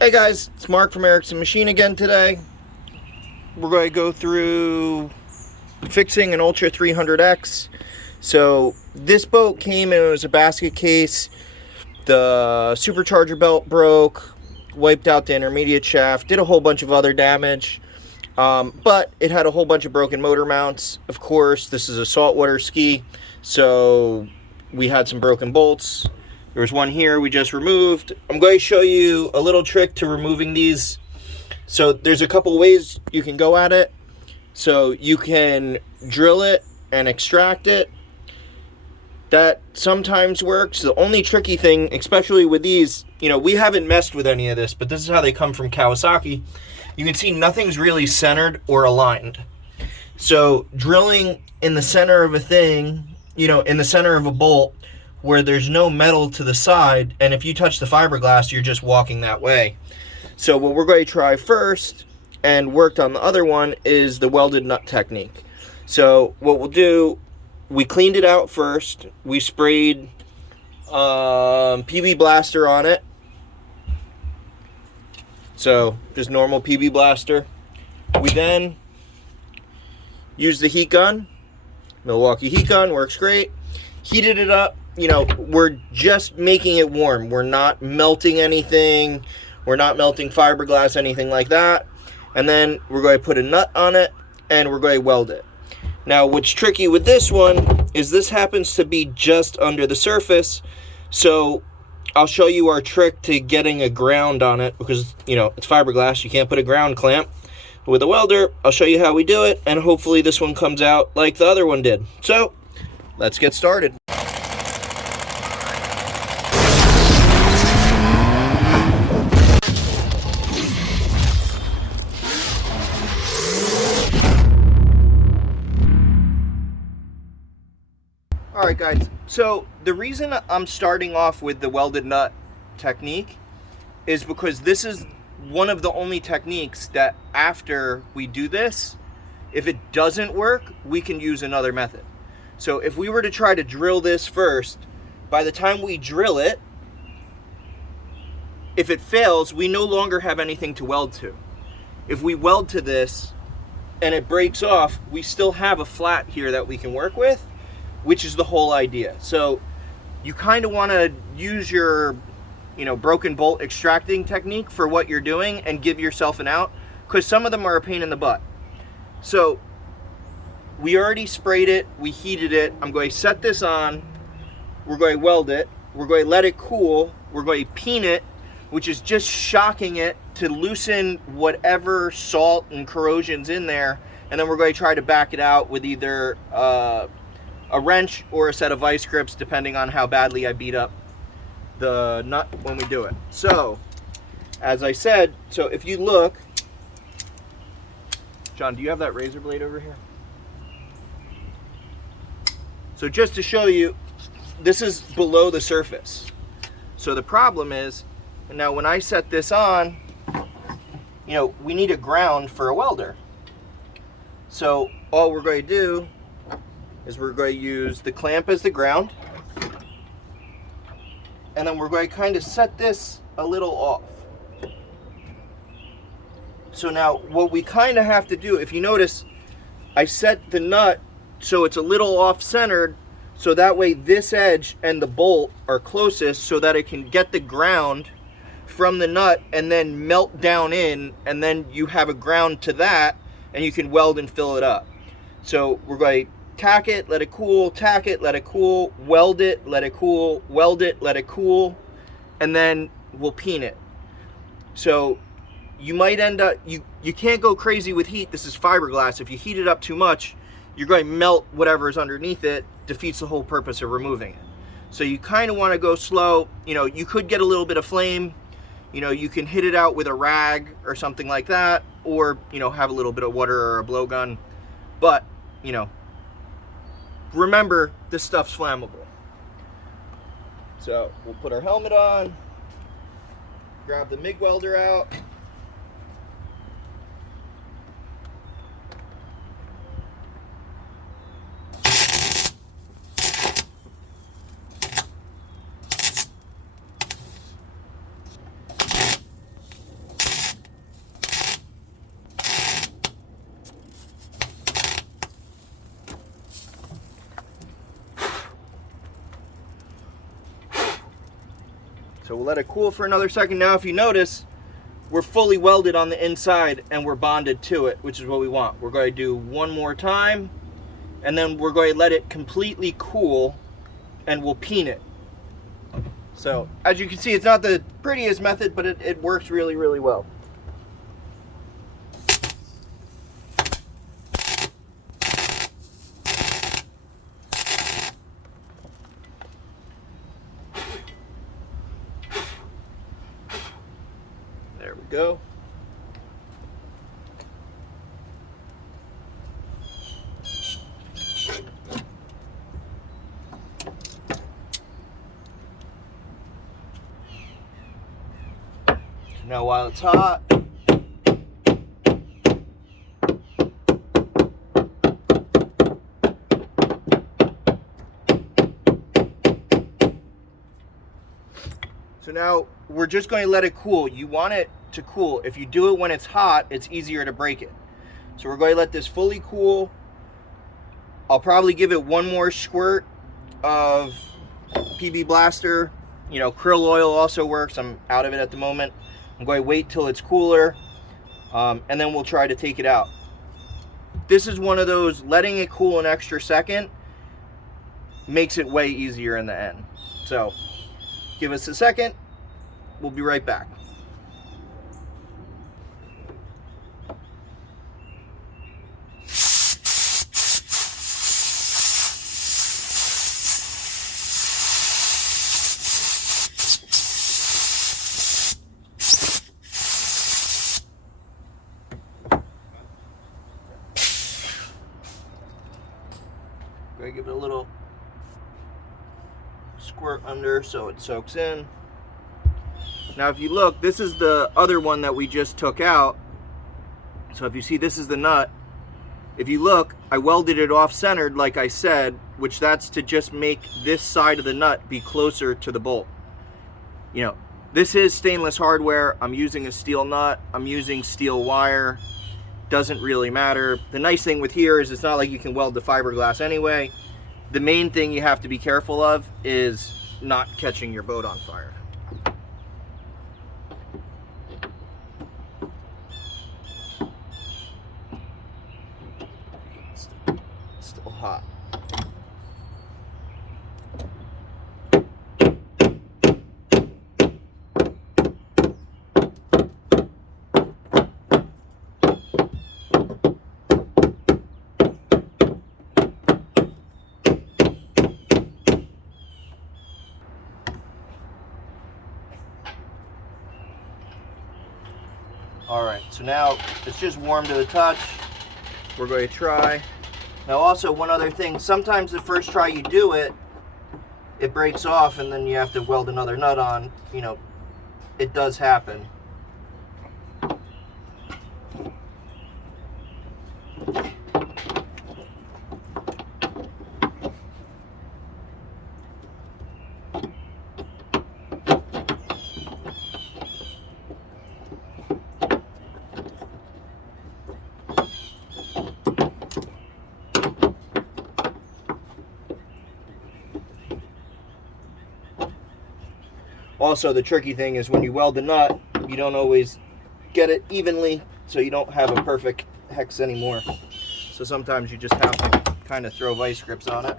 Hey guys, it's Mark from Erickson Machine again today. We're going to go through fixing an Ultra 300X. So this boat came and it was a basket case. The supercharger belt broke, wiped out the intermediate shaft, did a whole bunch of other damage. But it had a whole bunch of broken motor mounts. Of course, this is a saltwater ski, so we had some broken bolts. There was one here we just removed. I'm going to show you a little trick to removing these. So there's a couple ways you can go at it. So you can drill it and extract it. That sometimes works. The only tricky thing, especially with these, we haven't messed with any of this, but this is how they come from Kawasaki. You can see nothing's really centered or aligned. So drilling in the center of a thing, in the center of a bolt where there's no metal to the side, and if you touch the fiberglass, you're just walking that way. So what we're going to try first, and worked on the other one, is the welded nut technique. So what we'll do, we cleaned it out first. We sprayed PB Blaster on it. So just normal PB Blaster. We then used the heat gun. Milwaukee heat gun, works great. Heated it up. We're just making it warm. We're not melting anything. We're not melting fiberglass, anything like that. And then we're going to put a nut on it and we're going to weld it. Now, what's tricky with this one is this happens to be just under the surface. So I'll show you our trick to getting a ground on it because, it's fiberglass. You can't put a ground clamp. With a welder, I'll show you how we do it, and hopefully this one comes out like the other one did. So let's get started. Alright guys, so the reason I'm starting off with the welded nut technique is because this is one of the only techniques that after we do this, if it doesn't work, we can use another method. So if we were to try to drill this first, by the time we drill it, if it fails, we no longer have anything to weld to. If we weld to this and it breaks off, we still have a flat here that we can work with, which is the whole idea. So you kind of want to use your broken bolt extracting technique for what you're doing and give yourself an out, because some of them are a pain in the butt. So we already sprayed it, we heated it. I'm going to set this on, we're going to weld it, we're going to let it cool, we're going to peen it, which is just shocking it to loosen whatever salt and corrosion's in there, and then we're going to try to back it out with either a wrench or a set of vice grips, depending on how badly I beat up the nut when we do it. So, as I said, so if you look, John, do you have that razor blade over here? So just to show you, this is below the surface. So the problem is, now when I set this on, we need a ground for a welder. So all we're going to do is we're going to use the clamp as the ground, and then we're going to kind of set this a little off. So now what we kind of have to do, if you notice, I set the nut so it's a little off-centered, so that way this edge and the bolt are closest so that it can get the ground from the nut and then melt down in, and then you have a ground to that and you can weld and fill it up. So we're going to tack it, let it cool, tack it, let it cool, weld it, let it cool, weld it, let it cool, and then we'll peen it. So you might end up, you can't go crazy with heat. This is fiberglass. If you heat it up too much, you're going to melt whatever is underneath it, defeats the whole purpose of removing it. So you kind of want to go slow. You could get a little bit of flame. You can hit it out with a rag or something like that, or, have a little bit of water or a blowgun. But, remember, this stuff's flammable. So we'll put our helmet on, grab the MIG welder out. So we'll let it cool for another second. Now if you notice, we're fully welded on the inside and we're bonded to it, which is what we want. We're going to do one more time, and then we're going to let it completely cool, and we'll peen it. So as you can see, it's not the prettiest method, but it works really, really well. There we go. Now while it's hot, so now we're just going to let it cool. You want it to cool. If you do it when it's hot, it's easier to break it. So we're going to let this fully cool. I'll probably give it one more squirt of PB Blaster. You know, krill oil also works. I'm out of it at the moment. I'm going to wait till it's cooler, and then we'll try to take it out. This is one of those, letting it cool an extra second makes it way easier in the end. So give us a second. We'll be right back. Going to give it a little squirt under so it soaks in. Now if you look, this is the other one that we just took out. So if you see, this is the nut. If you look, I welded it off centered like I said, which that's to just make this side of the nut be closer to the bolt. You know, this is stainless hardware. I'm using a steel nut. I'm using steel wire. Doesn't really matter. The nice thing with here is it's not like you can weld the fiberglass anyway. The main thing you have to be careful of is not catching your boat on fire. It's still hot. All right, so now it's just warm to the touch. We're going to try. Now also one other thing, sometimes the first try you do it, it breaks off and then you have to weld another nut on. You know, it does happen. Also, the tricky thing is when you weld the nut, you don't always get it evenly, so you don't have a perfect hex anymore. So sometimes you just have to kind of throw vice grips on it.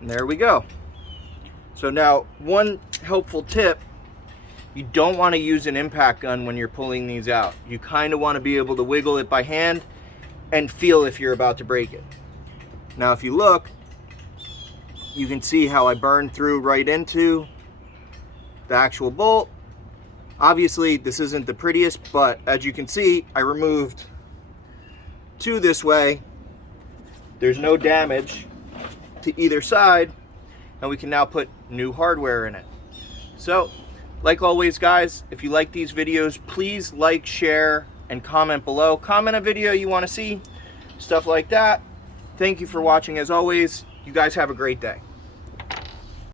And there we go. So now, one helpful tip, you don't want to use an impact gun when you're pulling these out. You kind of want to be able to wiggle it by hand and feel if you're about to break it. Now if you look, you can see how I burned through right into the actual bolt. Obviously this isn't the prettiest, but as you can see, I removed two this way. There's no damage to either side, and we can now put new hardware in it. So, like always guys, if you like these videos, please like, share, and comment below. Comment a video you want to see, stuff like that. Thank you for watching as always. You guys have a great day.